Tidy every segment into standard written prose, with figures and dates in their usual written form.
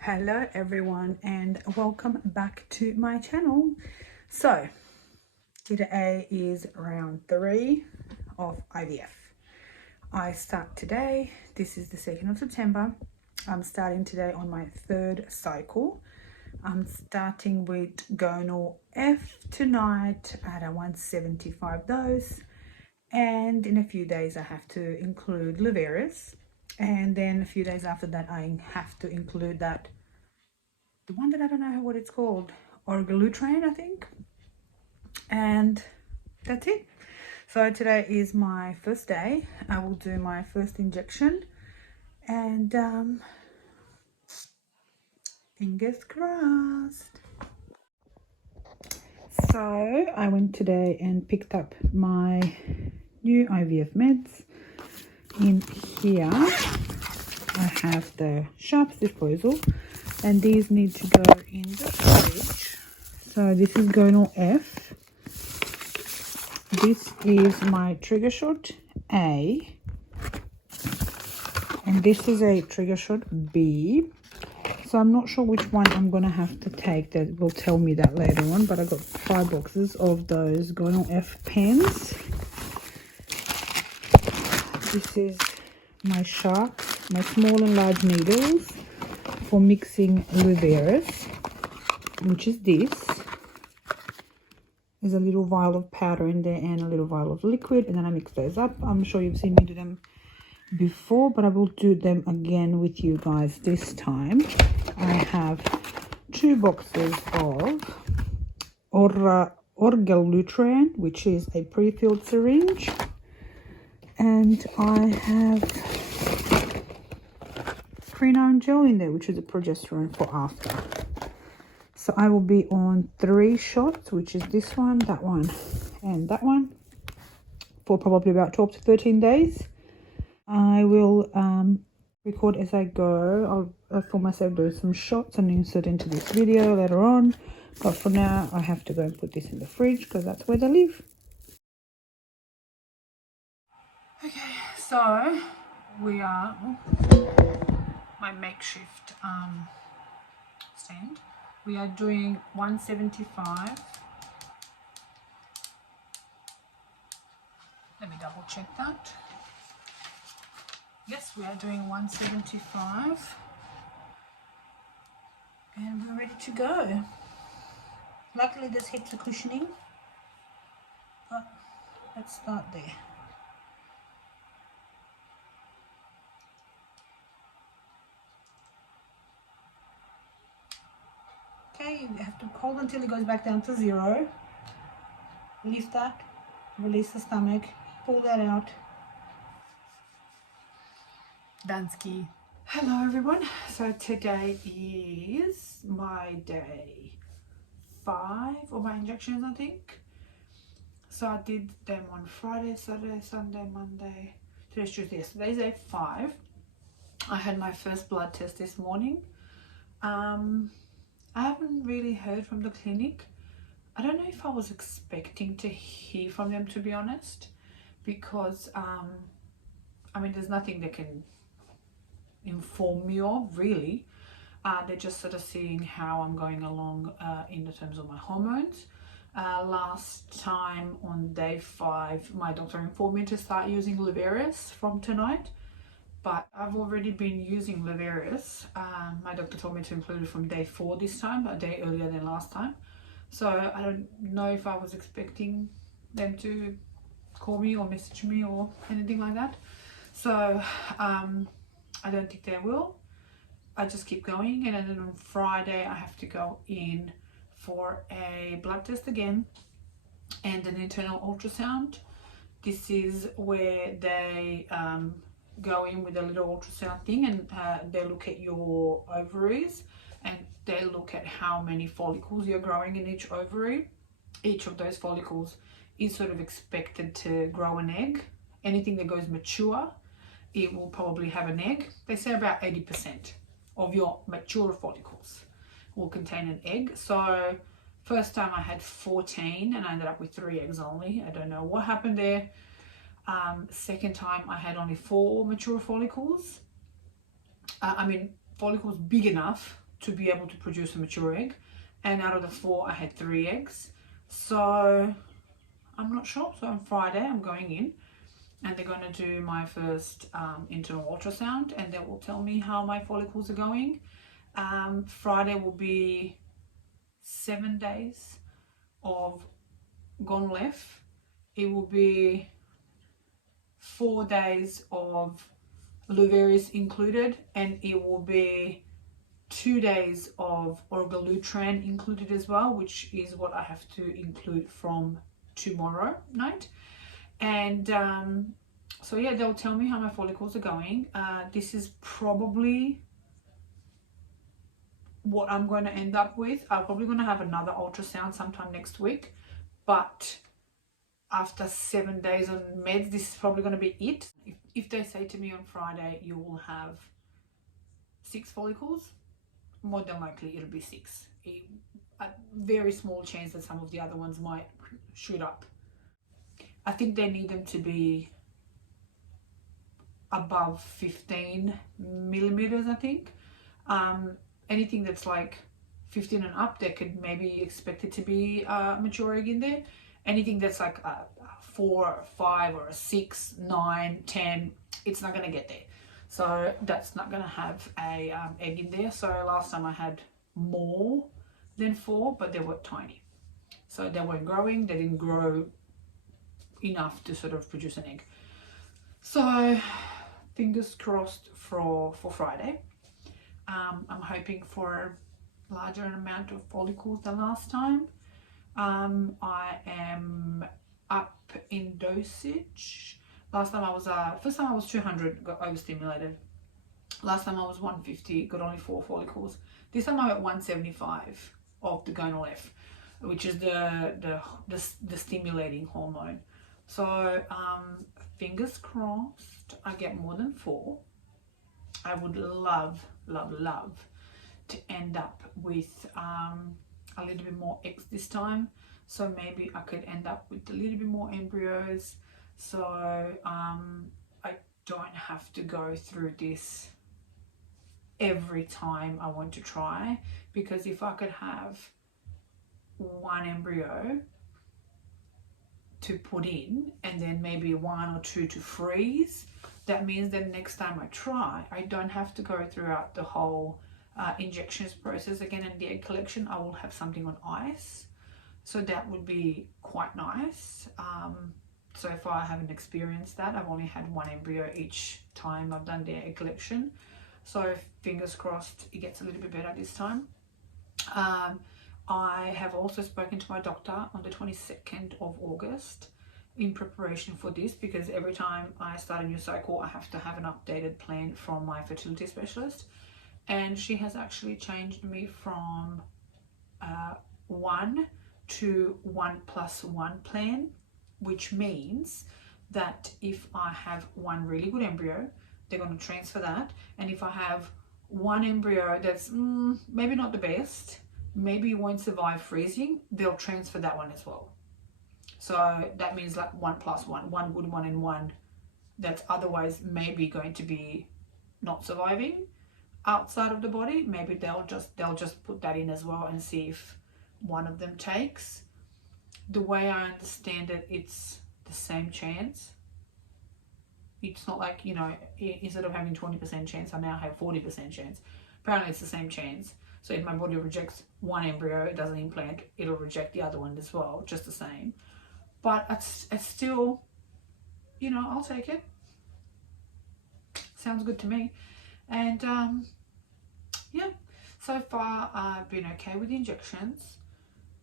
Hello everyone and welcome back to my channel. So today is round 3 of IVF. I start today. This is the 2nd of September. I'm starting today on my 3rd cycle. I'm starting with gonal F tonight at a 175 dose, and in a few days I have to include Leveris, and then a few days after that I have to include that the one that I don't know what it's called, orgalutran, I think. And that's it. So today is my first day. I will do my first injection, and fingers crossed. So I went today and picked up my new IVF meds. In here I have the sharps disposal, and these need to go in the fridge. So this is gonal F. This is my trigger shot A, and this is a trigger shot B. So I'm not sure which one I'm gonna have to take. That will tell me that later on, but I got 5 boxes of those gonal F pens. This is my sharps, my small and large needles for mixing Leveris, which is this. There's a little vial of powder in there and a little vial of liquid, and then I mix those up. I'm sure you've seen me do them before, but I will do them again with you guys this time. I have 2 boxes of orgalutran, which is a pre-filled syringe, and I have prenone gel in there, which is a progesterone for after. So I will be on 3 shots, which is this one, that one, and that one, for probably about 12 to 13 days. I will record as I go. I'll film myself doing some shots and insert into this video later on. But for now, I have to go and put this in the fridge because that's where they live. Okay, so we are my makeshift stand. We are doing 175. Let me double check that. Yes, we are doing 175. And we're ready to go. Luckily there's heaps of cushioning. But let's start there. Okay, you have to hold until it goes back down to 0. Lift that, release the stomach, pull that out. Dansky. Hello everyone. So today is my day 5 of my injections, I think. So I did them on Friday, Saturday, Sunday, Monday. Today's Tuesday. Today's day 5. I had my first blood test this morning. I haven't really heard from the clinic. I don't know if I was expecting to hear from them, to be honest, because I mean, there's nothing they can inform me of really. They're just sort of seeing how I'm going along in the terms of my hormones. Last time on day 5, my doctor informed me to start using Leveris from tonight, but I've already been using Leveris. My doctor told me to include it from day 4 this time, a day earlier than last time. So I don't know if I was expecting them to call me or message me or anything like that. So I don't think they will. I just keep going, and then on Friday I have to go in for a blood test again and an internal ultrasound. This is where they go in with a little ultrasound thing, and they look at your ovaries, and they look at how many follicles you're growing in each ovary. Each of those follicles is sort of expected to grow an egg. Anything that goes mature, it will probably have an egg. They say about 80% of your mature follicles will contain an egg. So first time I had 14 and I ended up with 3 eggs only. I don't know what happened there. Second time I had only 4 mature follicles. I mean, follicles big enough to be able to produce a mature egg, and out of the 4 I had 3 eggs. So I'm not sure. So on Friday I'm going in and they're going to do my first internal ultrasound, and they will tell me how my follicles are going. Friday will be 7 days of gone left. It will be 4 days of Luverius included, and it will be 2 days of orgalutran included as well, which is what I have to include from tomorrow night. And so yeah, they'll tell me how my follicles are going. This is probably what I'm going to end up with. I'm probably going to have another ultrasound sometime next week, but after 7 days on meds, this is probably going to be it. If they say to me on Friday you will have 6 follicles, more than likely it'll be 6. A very small chance that some of the other ones might shoot up. I think they need them to be above 15 millimeters, I think. Anything that's like 15 and up, they could maybe expect it to be a mature egg in there. Anything that's like a 4 or 5 or a 6, 9, 10, it's not going to get there. So that's not going to have a egg in there. So last time I had more than 4, but they were tiny. So they weren't growing. They didn't grow enough to sort of produce an egg. So fingers crossed for Friday. I'm hoping for a larger amount of follicles than last time. I am up in dosage. Last time I was first time I was 200, got overstimulated. Last time I was 150, got only 4 follicles. This time I'm at 175 of the gonal F, which is the stimulating hormone. So fingers crossed I get more than 4. I would love to end up with a little bit more eggs this time. So maybe I could end up with a little bit more embryos. So I don't have to go through this every time I want to try, because if I could have 1 embryo to put in and then maybe 1 or 2 to freeze, that means that next time I try, I don't have to go throughout the whole injections process again. And the egg collection, I will have something on ice, so that would be quite nice. So if I haven't experienced that, I've only had 1 embryo each time I've done the egg collection. So fingers crossed it gets a little bit better this time. I have also spoken to my doctor on the 22nd of August in preparation for this, because every time I start a new cycle, I have to have an updated plan from my fertility specialist. And she has actually changed me from 1 to 1+1 plan, which means that if I have 1 really good embryo, they're going to transfer that. And if I have 1 embryo that's maybe not the best, maybe it won't survive freezing, they'll transfer that one as well. So that means like 1+1, 1 good one and 1 that's otherwise maybe going to be not surviving outside of the body. Maybe they'll just put that in as well and see if one of them takes. The way I understand it, it's the same chance. It's not like, you know, instead of having 20% chance, I now have 40% chance. Apparently it's the same chance. So if my body rejects 1 embryo, it doesn't implant, it'll reject the other one as well, just the same. But it's still, you know, I'll take it. Sounds good to me. And yeah, so far I've been okay with the injections.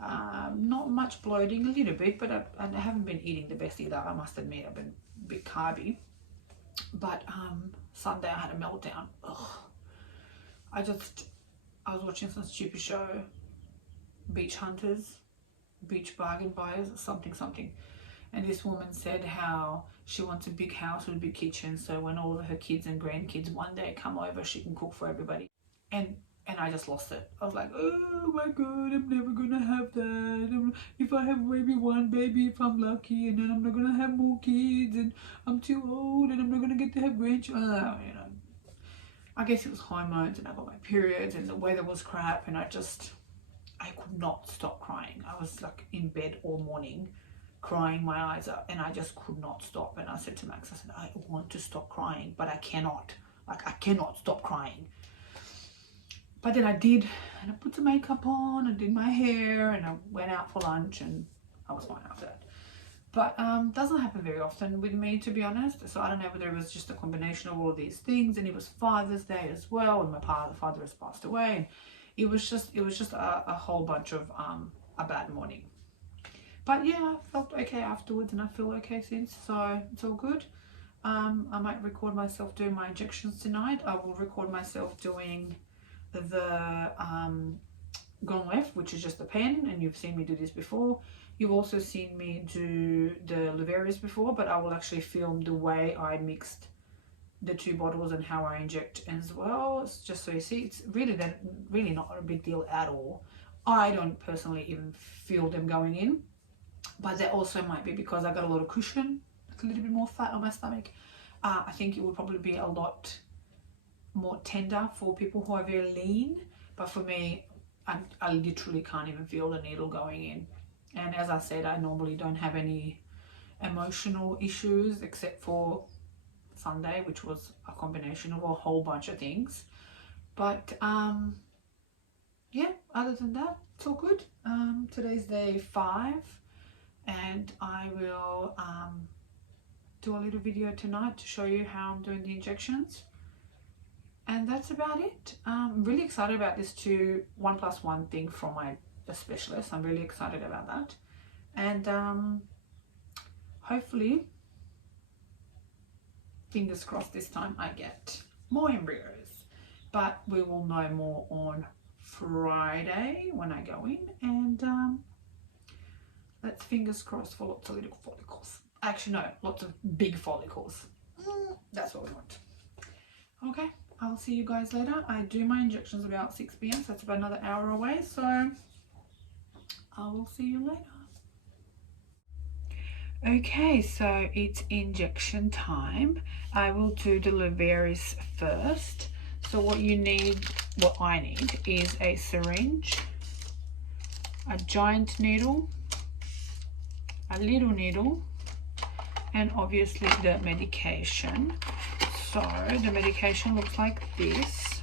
Not much bloating, a little bit, but I haven't been eating the best either. I must admit, I've been a bit carby. But Sunday I had a meltdown. Ugh. I was watching some stupid show, Beach Hunters, Beach Bargain Buyers, something. And this woman said how she wants a big house with a big kitchen, so when all of her kids and grandkids one day come over, she can cook for everybody. And I just lost it. I was like, oh my god, I'm never gonna have that. If I have maybe 1 baby, if I'm lucky, and then I'm not gonna have more kids, and I'm too old, and I'm not gonna get to have grandchildren. You know, I guess it was hormones, and I got my periods and the weather was crap, and I could not stop crying. I was like in bed all morning crying my eyes out, and I just could not stop. And I said to Max, I said, I want to stop crying, but I cannot. Like, I cannot stop crying. But then I did, and I put the makeup on and did my hair, and I went out for lunch, and I was fine after that. But doesn't happen very often with me, to be honest. So I don't know whether it was just a combination of all these things, and it was Father's Day as well, and my father has passed away, and it was just a whole bunch of a bad morning. But yeah, I felt okay afterwards, and I feel okay since, so it's all good. I might record myself doing my injections tonight. I will record myself doing the Gone Left, which is just a pen, and you've seen me do this before. You've also seen me do the Liverius before, but I will actually film the way I mixed the 2 bottles and how I inject as well. It's just so you see, it's really not a big deal at all. I don't personally even feel them going in, but that also might be because I got a lot of cushion, like a little bit more fat on my stomach. I think it would probably be a lot more tender for people who are very lean, but for me, I literally can't even feel the needle going in. And as I said, I normally don't have any emotional issues except for Sunday, which was a combination of a whole bunch of things. But yeah, other than that, it's all good. Today's day 5, and I will do a little video tonight to show you how I'm doing the injections. And that's about it. I'm really excited about this 1+1 thing from my specialist. I'm really excited about that. And hopefully, fingers crossed, this time I get more embryos. But we will know more on Friday when I go in. And let's fingers crossed for lots of little follicles. Actually, no, lots of big follicles. That's what we want. Okay. I'll see you guys later. I do my injections about 6 p.m, so that's about another hour away, so I will see you later. Okay, so it's injection time. I will do the Liverius first. So what I need is a syringe, a giant needle, a little needle, and obviously the medication. So the medication looks like this.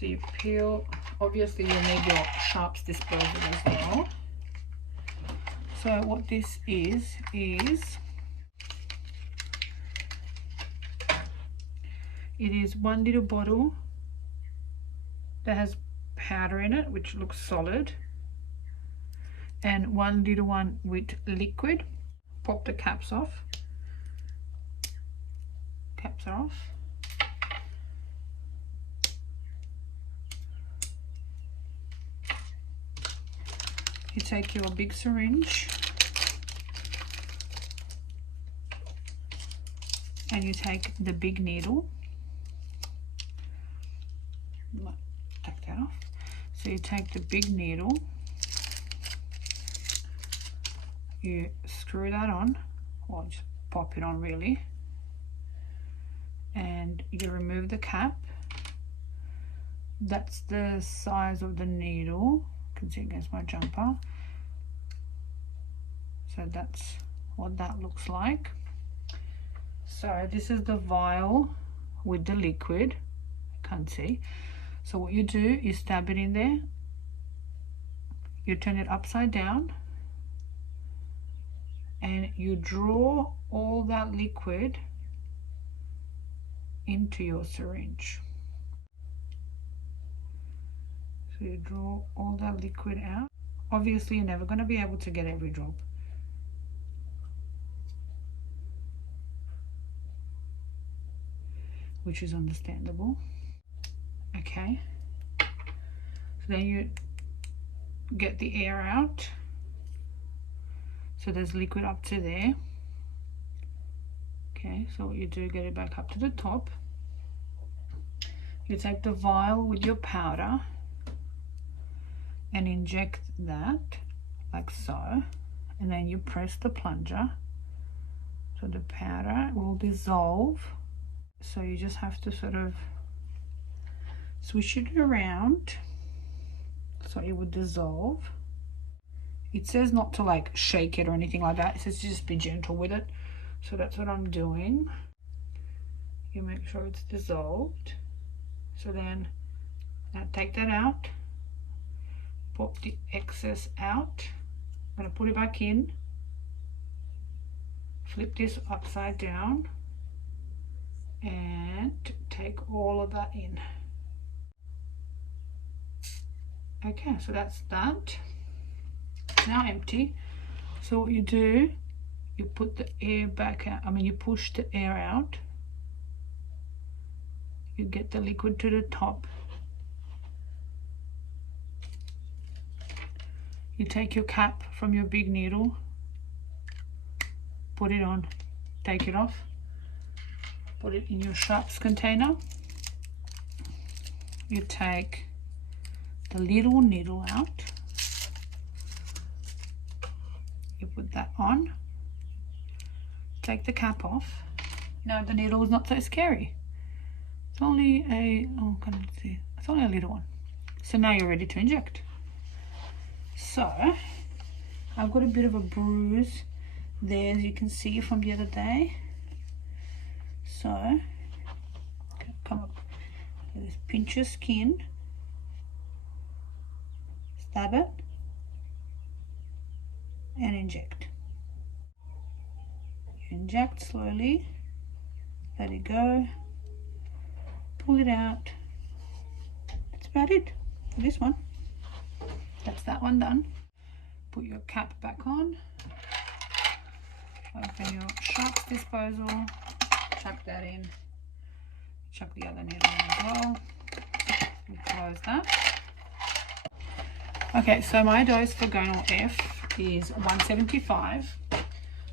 So you peel, obviously you need your sharps disposal as well. So what this is it is 1 little bottle that has powder in it, which looks solid, and 1 little one with liquid. Pop the caps off. Caps are off. You take your big syringe and you take the big needle. Take that off. So you take the big needle, you screw that on, or just pop it on really, and you remove the cap. That's the size of the needle. You can see against my jumper. So that's what that looks like. So this is the vial with the liquid. I can't see. So what you do is stab it in there. You turn it upside down and you draw all that liquid into your syringe. So you draw all that liquid out. Obviously you're never going to be able to get every drop, which is understandable. Okay, so then you get the air out. So there's liquid up to there. Okay, so what you do, get it back up to the top. You take the vial with your powder and inject that like so, and then you press the plunger So the powder will dissolve. So you just have to sort of swish it around so it would dissolve. It says not to like shake it or anything like that. It says just be gentle with it. So that's what I'm doing. You make sure it's dissolved. So then now take that out. Pop the excess out. I'm going to put it back in. Flip this upside down and take all of that in. Okay, so that's that. Now empty. So what you do, you put the air back out. You push the air out. You get the liquid to the top. You take your cap from your big needle, put it on, take it off, put it in your sharps container. You take the little needle out, you put that on, take the cap off. Now the needle is not so scary. It's only it's only a little one. So now you're ready to inject. So I've got a bit of a bruise there, as you can see from the other day. So come up, just pinch your skin, stab it, and inject. You inject slowly, let it go, pull it out. That's about it for this one. That's that one done. Put your cap back on. Open your sharps disposal. Chuck that in. Chuck the other needle in as well. And close that. Okay, so my dose for gonal F is 175.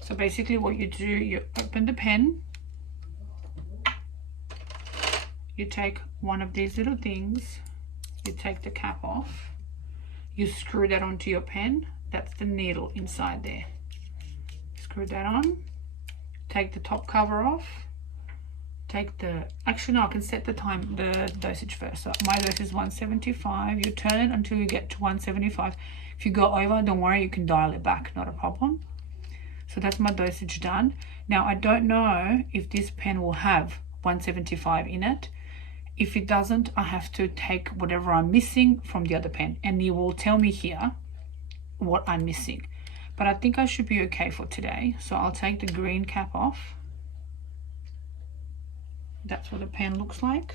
So basically what you do, you open the pen. You take one of these little things. You take the cap off. You screw that onto your pen. That's the needle inside there. Screw that on. Take the top cover off. Take the, actually no, I can set the dosage first. So my dose is 175. You turn it until you get to 175. If you go over, don't worry, you can dial it back, not a problem. So that's my dosage done. Now I don't know if this pen will have 175 in it. If it doesn't, I have to take whatever I'm missing from the other pen, and you will tell me here what I'm missing. But I think I should be okay for today. So I'll take the green cap off. That's what the pen looks like.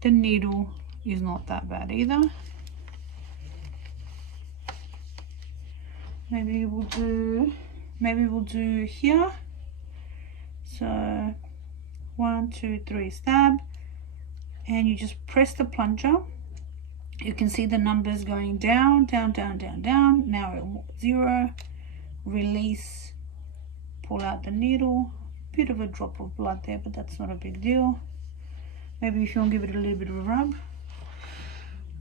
The needle is not that bad either. Maybe we'll do here. So 1, 2, 3, stab, and you just press the plunger. You can see the numbers going down, down, down, down, down. Now we're at 0. Release, pull out the needle. Bit of a drop of blood there, but that's not a big deal. Maybe if you want to give it a little bit of a rub.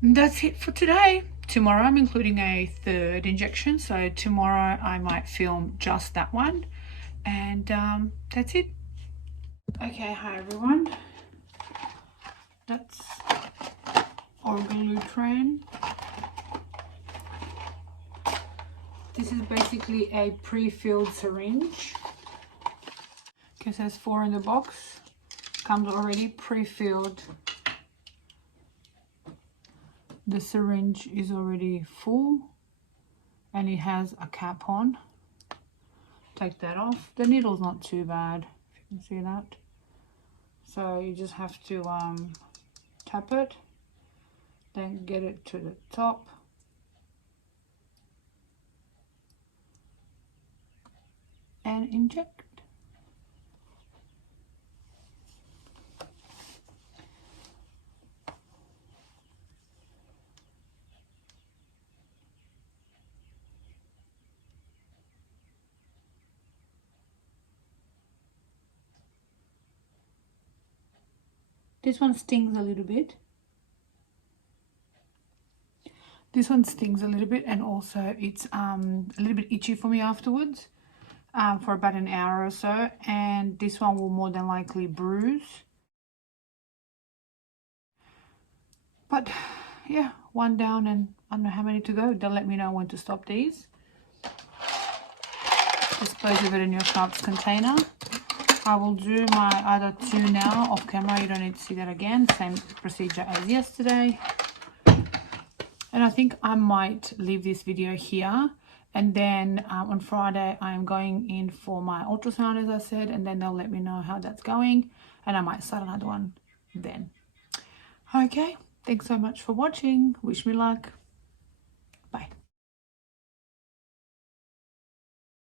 And that's it for today. Tomorrow I'm including a 3rd injection, so tomorrow I might film just that one, and that's it. Okay, hi everyone. That's orgalutran. This is basically a pre-filled syringe. Okay, so there's 4 in the box. Comes already pre-filled. The syringe is already full and it has a cap on. Take that off. The needle's not too bad, if you can see that. So you just have to tap it, then get it to the top. And inject. This one stings a little bit. This one stings a little bit, and also it's a little bit itchy for me afterwards. for about an hour or so, and this one will more than likely bruise. But yeah, one down and I don't know how many to go. They'll let me know when to stop these. Dispose of it in your sharps container. I will do my other 2 now off camera. You don't need to see that again. Same procedure as yesterday. And I think I might leave this video here. And then on Friday, I'm going in for my ultrasound, as I said, and then they'll let me know how that's going. And I might start another one then. Okay, thanks so much for watching. Wish me luck.